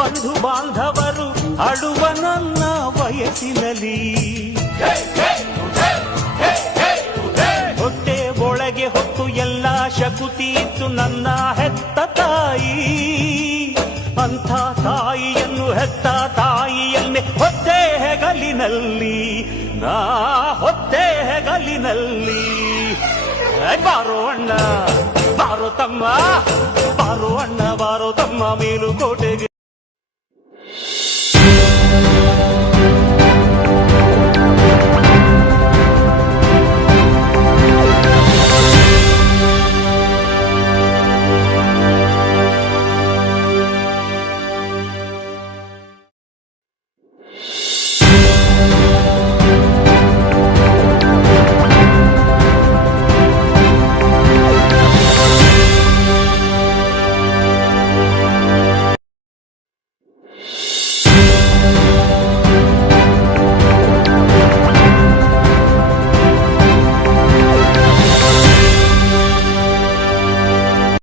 ಬಂಧು ಬಾಂಧವರು ಅಳುವ ನನ್ನ ವಯಸ್ಸಿನಲ್ಲಿ ಹೊಟ್ಟೆ ಒಳಗೆ ಹೊತ್ತು ಎಲ್ಲ ಶಕುತಿ ಇತ್ತು ನನ್ನ ಹೆತ್ತ ತಾಯಿ. ಅಂಥ ತಾಯಿಯನ್ನು ಹೆತ್ತ ತಾಯಿಯನ್ನೇ ಹೊತ್ತೆ ಹೆಗಲಿನಲ್ಲಿ, ನಾ ಹೊತ್ತೆ ಹೆಗಲಿನಲ್ಲಿ. ಬಾರೋ ಅಣ್ಣ ಬಾರೋ ತಮ್ಮ, ಬಾರೋ ಅಣ್ಣ ಬಾರೋ ತಮ್ಮ ಮೇಲುಕೋಟೆಗೆ.